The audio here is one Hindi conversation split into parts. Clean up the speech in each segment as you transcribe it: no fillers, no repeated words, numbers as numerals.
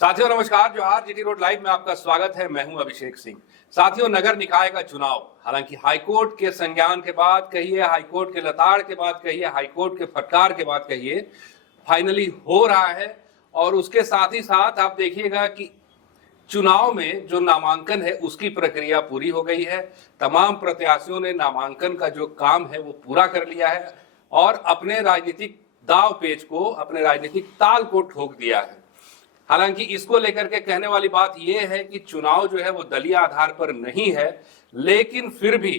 साथियों नमस्कार, जोहार। जीटी रोड लाइव में आपका स्वागत है। मैं हूं अभिषेक सिंह। साथियों, नगर निकाय का चुनाव हालांकि हाईकोर्ट के संज्ञान के बाद कहिए, हाईकोर्ट के लताड़ के बाद कहिए, हाईकोर्ट के फटकार के बाद कहिए, फाइनली हो रहा है। और उसके साथ ही साथ आप देखिएगा कि चुनाव में जो नामांकन है उसकी प्रक्रिया पूरी हो गई है। तमाम प्रत्याशियों ने नामांकन का जो काम है वो पूरा कर लिया है और अपने राजनीतिक दाव पेच को, अपने राजनीतिक ताल को ठोक दिया है। हालांकि इसको लेकर के कहने वाली बात यह है कि चुनाव जो है वो दलीय आधार पर नहीं है, लेकिन फिर भी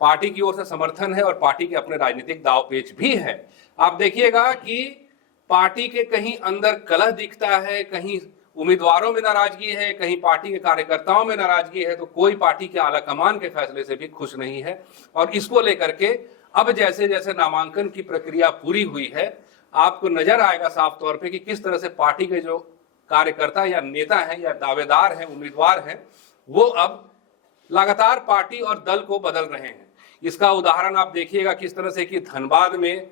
पार्टी की ओर से समर्थन है और पार्टी के अपने राजनीतिक दाव पेच भी है। आप देखिएगा कि पार्टी के कहीं अंदर कलह दिखता है, कहीं उम्मीदवारों में नाराजगी है, कहीं पार्टी के कार्यकर्ताओं में नाराजगी है, तो कोई पार्टी के आलाकमान के फैसले से भी खुश नहीं है। और इसको लेकर के अब जैसे जैसे नामांकन की प्रक्रिया पूरी हुई है, आपको नजर आएगा साफ तौर पे कि किस तरह से पार्टी के जो कार्यकर्ता या नेता हैं या दावेदार हैं, उम्मीदवार हैं, वो अब लगातार पार्टी और दल को बदल रहे हैं। इसका उदाहरण आप देखिएगा किस तरह से कि धनबाद में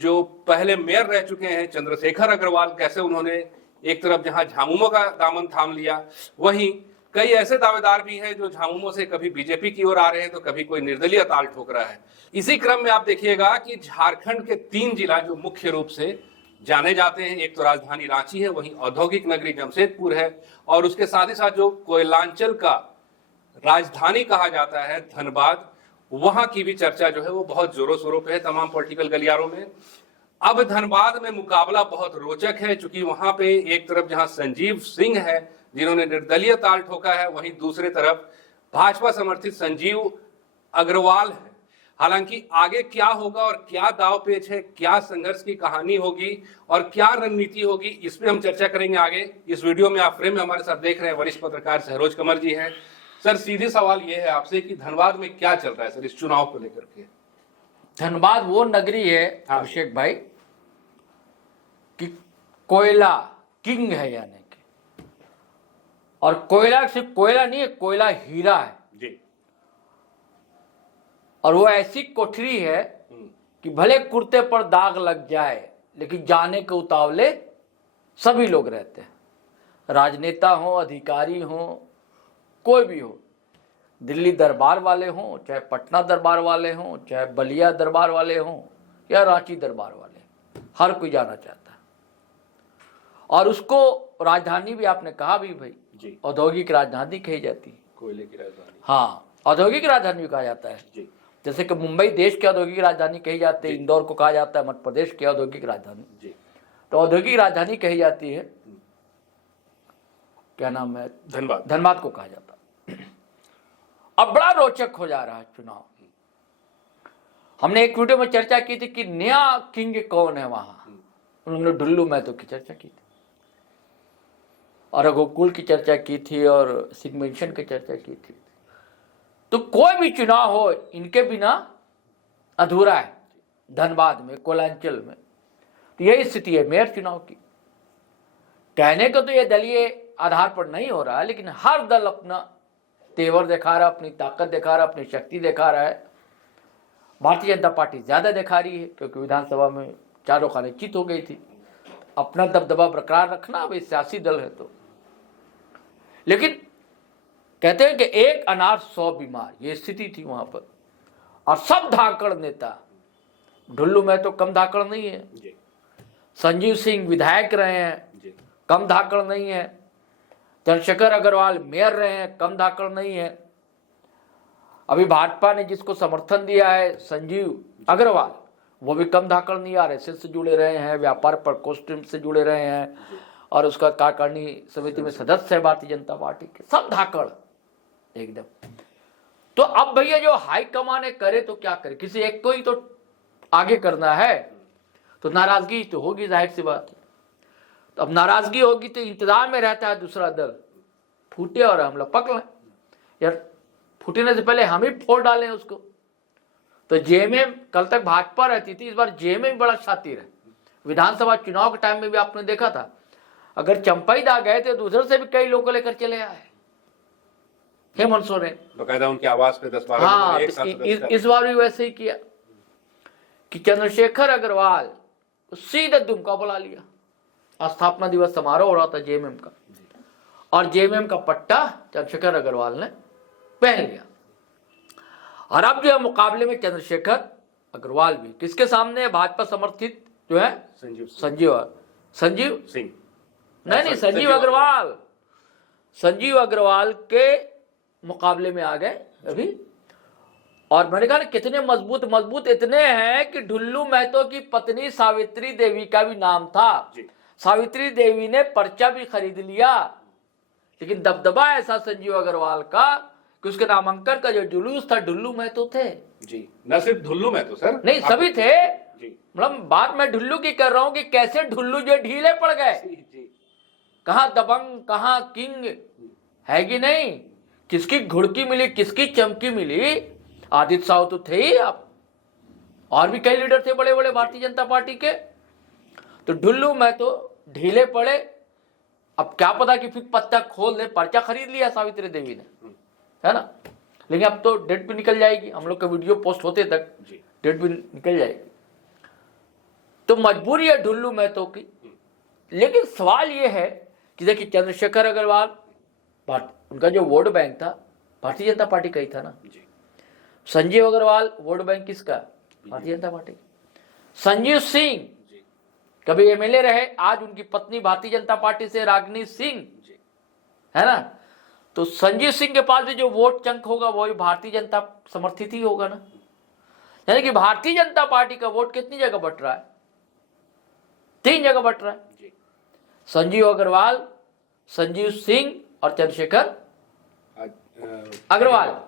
जो पहले मेयर रह चुके हैं चंद्रशेखर अग्रवाल, कैसे उन्होंने एक तरफ जहां झामुमो का दामन थाम लिया, वहीं कई ऐसे दावेदार भी हैं जो झामुमो से कभी बीजेपी की ओर आ रहे हैं तो कभी कोई निर्दलीय ताल ठोक रहा है। इसी क्रम में आप देखिएगा कि झारखंड के 3 जिला जो मुख्य रूप से जाने जाते हैं, एक तो राजधानी रांची है, वहीं औद्योगिक नगरी जमशेदपुर है, और उसके साथ ही साथ जो कोयलांचल का राजधानी कहा जाता है धनबाद, वहां की भी चर्चा जो है वो बहुत जोरों शोरों पे है तमाम पॉलिटिकल गलियारों में। अब धनबाद में मुकाबला बहुत रोचक है, क्योंकि वहां पे एक तरफ जहां संजीव सिंह है जिन्होंने निर्दलीय ताल ठोका है, वहीं दूसरे तरफ भाजपा समर्थित संजीव अग्रवाल है। हालांकि आगे क्या होगा और क्या दाव पेच है, क्या संघर्ष की कहानी होगी और क्या रणनीति होगी, इस पे हम चर्चा करेंगे आगे। इस वीडियो में आप फ्रेम में हमारे साथ देख रहे हैं वरिष्ठ पत्रकार सहरोज कमर जी हैं। सर, सीधे सवाल ये है आपसे कि धनबाद में क्या चल रहा है सर इस चुनाव को लेकर के? धनबाद वो नगरी है अभिषेक भाई कि कोयला किंग है, यानी कि, और कोयला सिर्फ कोयला नहीं है, कोयला हीरा है जी। और वो ऐसी कोठरी है कि भले कुर्ते पर दाग लग जाए लेकिन जाने के उतावले सभी लोग रहते हैं। राजनेता हो, अधिकारी हो, कोई भी हो, दिल्ली दरबार वाले हों, चाहे पटना दरबार वाले हों, चाहे बलिया दरबार वाले हों या रांची दरबार वाले, हर कोई जाना चाहता है। और उसको राजधानी भी आपने कहा भी भाई जी, औद्योगिक राजधानी कही जाती है, कोयले की राजधानी। हाँ, औद्योगिक राजधानी भी कहा जाता है जी। जैसे कि मुंबई देश की औद्योगिक राजधानी कही जाती है, इंदौर को कहा जाता है मध्य प्रदेश की औद्योगिक राजधानी जी। तो औद्योगिक राजधानी कही जाती है, क्या नाम है, धनबाद। धनबाद को कहा जाता है। अब बड़ा रोचक हो जा रहा है चुनाव। हमने एक वीडियो में चर्चा की थी कि नया किंग कौन है वहां, उन्होंने ढुल्लू महतो की चर्चा की थी और रघुकुल की चर्चा की थी और सिग्मेंशन की चर्चा की थी। तो कोई भी चुनाव हो इनके बिना अधूरा है। धनबाद में, कोयलांचल में तो यही स्थिति है मेयर चुनाव की। कहने को तो ये दलीय आधार पर नहीं हो रहा है, लेकिन हर दल अपना तेवर दिखा रहा है, अपनी ताकत दिखा रहा है, अपनी शक्ति दिखा रहा है। भारतीय जनता पार्टी ज्यादा दिखा रही है क्योंकि विधानसभा में चारों खाने चित हो गई थी। अपना दबदबा बरकरार रखना, अब सियासी दल है तो। लेकिन कहते हैं कि एक अनार 100 बीमार, ये स्थिति थी वहां पर। और सब धाकड़ नेता, ढुल्लू में तो कम धाकड़ नहीं है, संजीव सिंह विधायक रहे हैं, कम धाकड़ नहीं है, चंद्रशेखर अग्रवाल मेयर रहे हैं, कम धाकड़ नहीं है। अभी भाजपा ने जिसको समर्थन दिया है संजीव अग्रवाल, वो भी कम धाकड़ नहीं, आरएसएस से जुड़े रहे हैं, व्यापार प्रकोष्ठ से जुड़े रहे हैं और उसका कार्यकारिणी समिति में सदस्य है भारतीय जनता पार्टी के। सब धाकड़ एकदम। तो अब भैया जो हाई कमान करे तो क्या करे, किसी एक को ही तो आगे करना है, तो नाराजगी तो होगी, जाहिर सी बात है। तो अब नाराजगी होगी तो इंतजार में रहता है दूसरा दल फूटे और हम लोग पकड़ लें, यार फूटने से पहले हम ही फोड़ डालें उसको। तो जेएमएम कल तक भाजपा रहती थी, इस बार जेएमएम बड़ा शातिर है। विधानसभा चुनाव के टाइम में भी आपने देखा था, अगर चंपाई दा गए थे दूसरे से भी कई लोग को लेकर चले आए हेमंत सोरेन, बकायदा उनके आवास पे 10-12 हाँ, एक साथ इस बार भी वैसे ही किया कि चंद्रशेखर अग्रवाल सीधे दुमका बुला लिया। स्थापना दिवस समारोह हो रहा था जेएमएम का, और जेएमएम का पट्टा चंद्रशेखर अग्रवाल ने पहन लिया। और अब जो है मुकाबले में चंद्रशेखर अग्रवाल भी किसके सामने है? भाजपा समर्थित जो है संजीव सिंह नहीं संजीव अग्रवाल, संजीव अग्रवाल के मुकाबले में आ गए अभी। और मैंने कहा कितने मजबूत इतने हैं कि ढुल्लू महतो की पत्नी सावित्री देवी का भी नाम था। सावित्री देवी ने पर्चा भी खरीद लिया, लेकिन दबदबा ऐसा संजीव अग्रवाल का कि उसके नामांकन का जो जुलूस था ढुल्लू महतो थे जी। न सिर्फ ढुल्लू महतो सर, नहीं सभी थे। जी। मतलब बात मैं ढुल्लू की कर रहा हूं कि कैसे ढुल्लू जो ढीले पड़ गए, कहां दबंग कहां किंग है कि नहीं, किसकी घुड़की मिली किसकी चमकी मिली। आदित्य साहू तो थे ही, आप और भी कई लीडर थे बड़े बड़े भारतीय जनता पार्टी के। तो ढुल्लू में तो ढीले पड़े। अब क्या पता कि फिर पत्ता खोल दे, पर्चा खरीद लिया सावित्री देवी ने, है ना। लेकिन अब तो डेट भी निकल जाएगी, हम लोग का वीडियो पोस्ट होते तक डेट भी निकल जाएगी। तो मजबूरी है ढुल्लू महतो की। लेकिन सवाल यह है कि देखिए चंद्रशेखर अग्रवाल, उनका जो वोट बैंक था भारतीय जनता पार्टी का ही था ना। संजीव अग्रवाल वोट बैंक किसका? भारतीय जनता पार्टी। संजीव सिंह कभी एमएलए रहे, आज उनकी पत्नी भारतीय जनता पार्टी से रागिनी सिंह, है ना। तो संजीव सिंह के पास भी जो वोट चंक होगा वो भी भारतीय जनता समर्थित ही होगा ना। यानी कि भारतीय जनता पार्टी का वोट कितनी जगह बट रहा है? 3 जगह बट रहा है। संजीव अग्रवाल, संजीव सिंह और चंद्रशेखर अग्रवाल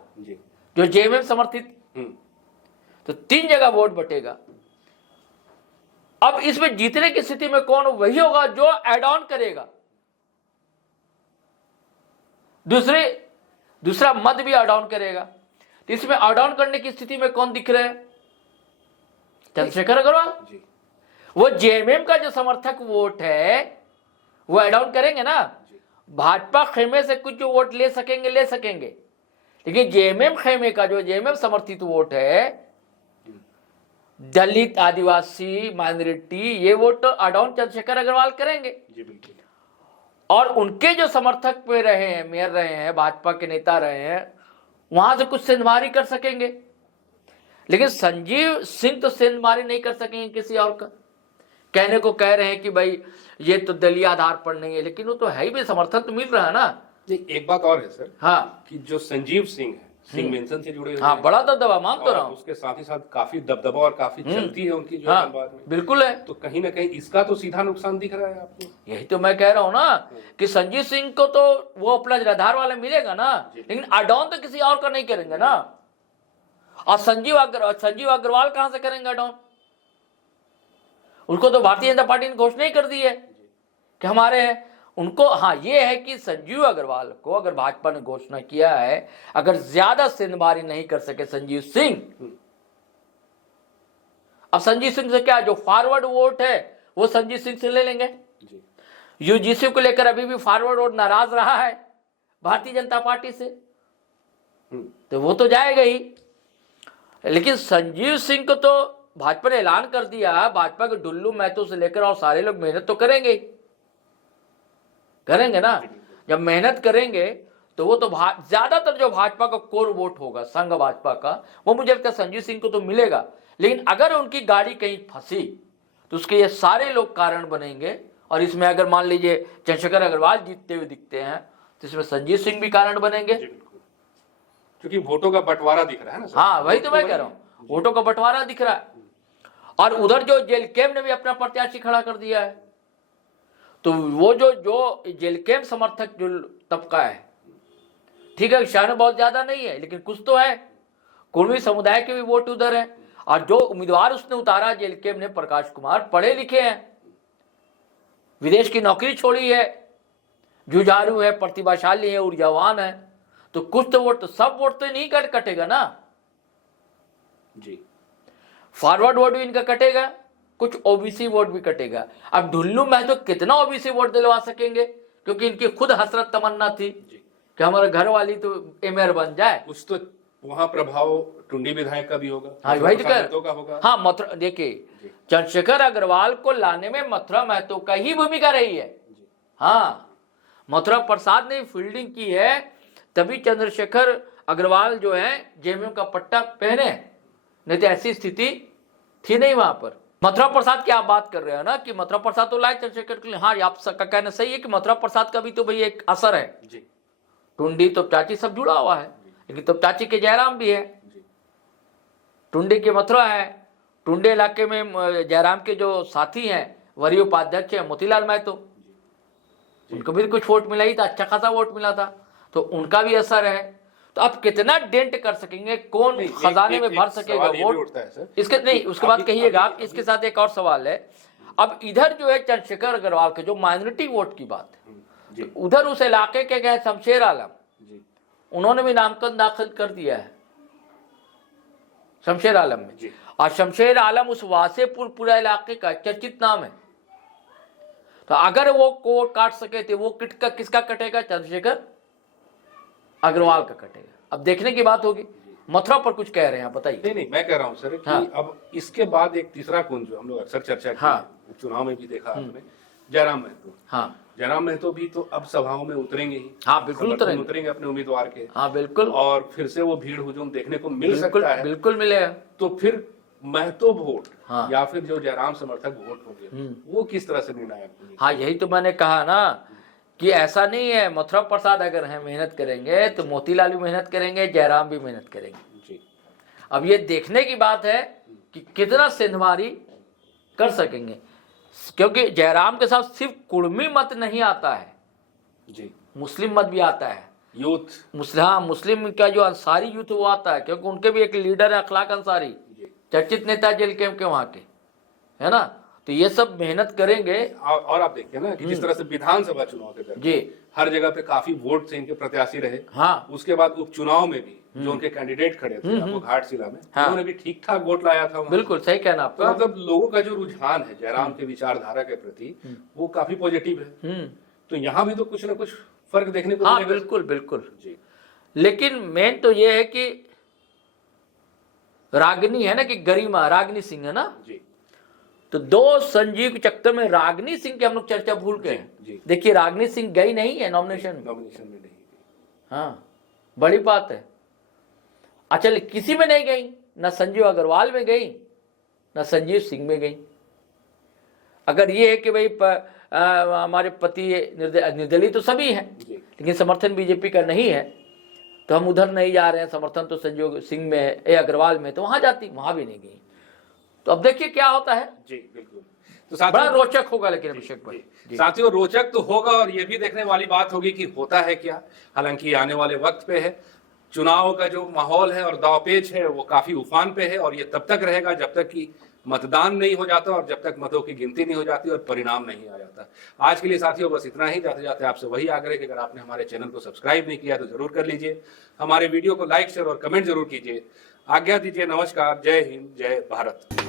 जो जेएमएम समर्थित, तो 3 जगह वोट बटेगा। अब इसमें जीतने की स्थिति में कौन? वही होगा जो एड ऑन करेगा। दूसरा मत भी एड ऑन करेगा। तो इसमें एड ऑन करने की स्थिति में कौन दिख रहे हैं? चंद्रशेखर अग्रवाल। वो जेएमएम का जो समर्थक वोट है वो एड ऑन करेंगे ना। भाजपा खेमे से कुछ जो वोट ले सकेंगे, लेकिन जेएमएम खेमे का जो जेएमएम समर्थित वोट है, दलित आदिवासी माइनॉरिटी, ये vote add on Chandrashekhar Agarwal करेंगे। और उनके जो समर्थक पे रहे हैं, मेयर रहे हैं, भाजपा के नेता रहे हैं, वहां से कुछ सेंधमारी कर सकेंगे। लेकिन संजीव सिंह तो सेंधमारी नहीं कर सकेंगे किसी और का। कहने को कह रहे हैं कि भाई ये तो दलीय आधार पर नहीं है, लेकिन वो तो है ही भी, समर्थन तो मिल रहा है ना। एक बात और है सर, हाँ, कि जो संजीव सिंह है, सिंह मेंशन से जुड़े हुए, हाँ, बड़ा दबदबा मान तो रहा हूँ। उसके साथ ही साथ काफी दबदबा और काफी चलती है उनकी जो हाँ, धनबाद में। बिल्कुल है। तो कहीं ना कहीं इसका तो सीधा नुकसान दिख रहा है आपको। यही तो मैं कह रहा हूँ ना कि संजीव सिंह को तो वो अपना जलाधार वाला मिलेगा ना, लेकिन एड ऑन तो किसी और का नहीं करेंगे ना। और संजीव अग्रवाल कहां से करेंगे एड ऑन? उनको तो भारतीय जनता पार्टी ने घोषणा ही कर दी है कि हमारे हैं। उनको हाँ ये है कि संजीव अग्रवाल को अगर भाजपा ने घोषणा किया है, अगर ज्यादा सेंधमारी नहीं कर सके संजीव सिंह, अब संजीव सिंह से क्या जो फॉरवर्ड वोट है वो संजीव सिंह से ले लेंगे। यूजीसी को लेकर अभी भी फॉरवर्ड वोट नाराज रहा है भारतीय जनता पार्टी से, तो वो तो जाएगा ही। लेकिन संजीव सिंह को तो भाजपा ने ऐलान कर दिया, भाजपा के ढुल्लू महतो से लेकर और सारे लोग मेहनत तो करेंगे ना। जब मेहनत करेंगे तो वो तो ज्यादातर जो भाजपा का कोर वोट होगा संघ भाजपा का, वो मुझे लगता है संजीव सिंह को तो मिलेगा। लेकिन अगर उनकी गाड़ी कहीं फंसी तो उसके ये सारे लोग कारण बनेंगे। और इसमें अगर मान लीजिए चंद्रशेखर अग्रवाल जीतते हुए दिखते हैं तो इसमें संजीव सिंह भी कारण बनेंगे, क्योंकि वोटों का बंटवारा दिख रहा है ना सर। हाँ, वही तो मैं कह रहा हूँ, वोटों का बंटवारा दिख रहा है। और उधर जो जेलकेम ने भी अपना प्रत्याशी खड़ा कर दिया है, तो वो जो जेलकेम समर्थक जो तबका है, ठीक है, शान बहुत ज्यादा नहीं है लेकिन कुछ तो है, कुर्मी समुदाय के भी वोट उधर है। और जो उम्मीदवार उसने उतारा जेलकेम ने, प्रकाश कुमार, पढ़े लिखे हैं, विदेश की नौकरी छोड़ी है, जुझारू है, प्रतिभाशाली है, ऊर्जावान है, तो कुछ तो वोट, तो सब वोट तो नहीं कटेगा ना जी। फॉरवर्ड वोट भी इनका कटेगा, कुछ ओबीसी वोट भी कटेगा। अब ढुल्लू महतो तो कितना ओबीसी वोट दिलवा सकेंगे, क्योंकि इनकी खुद हसरत तमन्ना थी कि हमारे घर वाली तो एमएलए बन जाए। कुछ तो वहां प्रभाव टुंडी विधायक का भी होगा। हाँ, वही तो का होगा। हाँ, मथुरा, देखिए चंद्रशेखर अग्रवाल को लाने में मथुरा महतो का ही भूमिका रही है। हाँ, मथुरा प्रसाद ने फील्डिंग की है, तभी चंद्रशेखर अग्रवाल जो है जेएमएम का पट्टा पहने, नहीं तो ऐसी स्थिति थी नहीं वहां पर। मथुरा प्रसाद की आप बात कर रहे हो ना कि मथुरा प्रसाद तो लाए चंद्रशेखर के लिए, हाँ आप सबका कहना सही है कि मथुरा प्रसाद का भी तो भाई एक असर है जी। टुंडी तो चाची सब जुड़ा हुआ है, लेकिन तो चाची के जयराम भी है, टुंडी के मथुरा है, टुंडे इलाके में जयराम के जो साथी हैं वरीय उपाध्यक्ष है मोतीलाल महतो, उनको भी कुछ वोट मिला ही था, अच्छा खासा वोट मिला था, तो उनका भी असर है। तो आप कितना डेंट कर सकेंगे, कौन खजाने में भर सकेगा वोट, इसके नहीं उसके बाद कहिएगा आप। इसके साथ एक और सवाल है, अब इधर जो है चंद्रशेखर अग्रवाल के जो माइनॉरिटी वोट की बात है, तो उधर उस इलाके के गए शमशेर आलम, उन्होंने भी नामांकन दाखिल कर दिया है शमशेर आलम में, और शमशेर आलम उस वासेपुर पूरा इलाके का चर्चित नाम है। तो अगर वो कोट काट सके थे, वो किसका कटेगा? चंद्रशेखर अग्रवाल का कटेगा। अब देखने की बात होगी। मथुरा पर कुछ कह रहे हैं आप बताइए। नहीं मैं कह रहा हूँ सर कि हाँ। अब इसके बाद एक तीसरा कुंज जो हम लोग अक्सर चर्चा की, चुनाव में भी देखा आपने, जयराम महतो। हाँ, जयराम महतो भी तो अब सभाओं में उतरेंगे ही। हाँ बिल्कुल उतरेंगे अपने उम्मीदवार के। हाँ बिल्कुल, और फिर से वो भीड़ हुजूम देखने को मिल सकता है। बिल्कुल मिलेगा। तो फिर महतो वोट हाँ। या फिर जो जयराम समर्थक वोट होंगे वो किस तरह से निर्णायक होंगे? हाँ यही तो मैंने कहा ना कि ऐसा नहीं है, मथुरा प्रसाद अगर है मेहनत करेंगे तो मोतीलाल भी मेहनत करेंगे, जयराम भी मेहनत करेंगे जी। अब ये देखने की बात है कि कितना सिंधमारी कर सकेंगे, क्योंकि जयराम के साथ सिर्फ कुर्मी मत नहीं आता है जी, मुस्लिम मत भी आता है, यूथ हाँ मुस्लिम का जो अंसारी यूथ वो आता है, क्योंकि उनके भी एक लीडर है अखलाक अंसारी, चर्चित नेता जेल कैंप के वहां के, है ना। तो ये सब मेहनत करेंगे। और आप देखिए ना कि जिस तरह से विधानसभा चुनाव के दौरान जी हर जगह पे काफी वोट से इनके प्रत्याशी रहे। हाँ, उसके बाद उपचुनाव में भी जो उनके कैंडिडेट खड़े थे आपको घाटशिला में, हाँ। उन्होंने भी ठीक ठाक वोट लाया था वहाँ। बिल्कुल सही कहना तो आपका। मतलब लोगों का जो रुझान है जयराम के विचारधारा के प्रति वो काफी पॉजिटिव है। तो यहाँ भी तो कुछ ना कुछ फर्क देखने को हाँ मिलेगा। बिल्कुल बिल्कुल जी। लेकिन मेन तो ये है कि रागिनी है ना, कि गरिमा रागिनी सिंह है ना, जी। तो दो संजीव के चक्कर में रागिनी सिंह की हम लोग चर्चा भूल गए। जी। देखिए रागिनी सिंह गई नहीं है नॉमिनेशन में, नॉमिनेशन में नहीं। हाँ बड़ी बात है। अच्छा किसी में नहीं गई, ना संजीव अग्रवाल में गई ना संजीव सिंह में गई। अगर ये है कि भाई हमारे पति निर्दलीय तो सभी हैं, लेकिन समर्थन बीजेपी का नहीं है, तो हम उधर नहीं जा रहे हैं, समर्थन तो संजीव सिंह में है, अग्रवाल में, तो वहां जाती, वहां भी नहीं गई। तो अब देखिए क्या होता है। जी बिल्कुल। तो बड़ा रोचक होगा लेकिन अभिषेक भाई। साथियों रोचक तो होगा और ये भी देखने वाली बात होगी कि होता है क्या। हालांकि आने वाले वक्त पे है, चुनाव का जो माहौल है और दावपेच है वो काफी उफान पे है, और ये तब तक रहेगा जब तक कि मतदान नहीं हो जाता और जब तक मतों की गिनती नहीं हो जाती और परिणाम नहीं आ जाता। आज के लिए साथियों बस इतना ही। जाते जाते आपसे वही आग्रह कि अगर आपने हमारे चैनल को सब्सक्राइब नहीं किया तो जरूर कर लीजिए, हमारे वीडियो को लाइक शेयर और कमेंट जरूर कीजिए। आज्ञा दीजिए, नमस्कार, जय हिंद, जय भारत।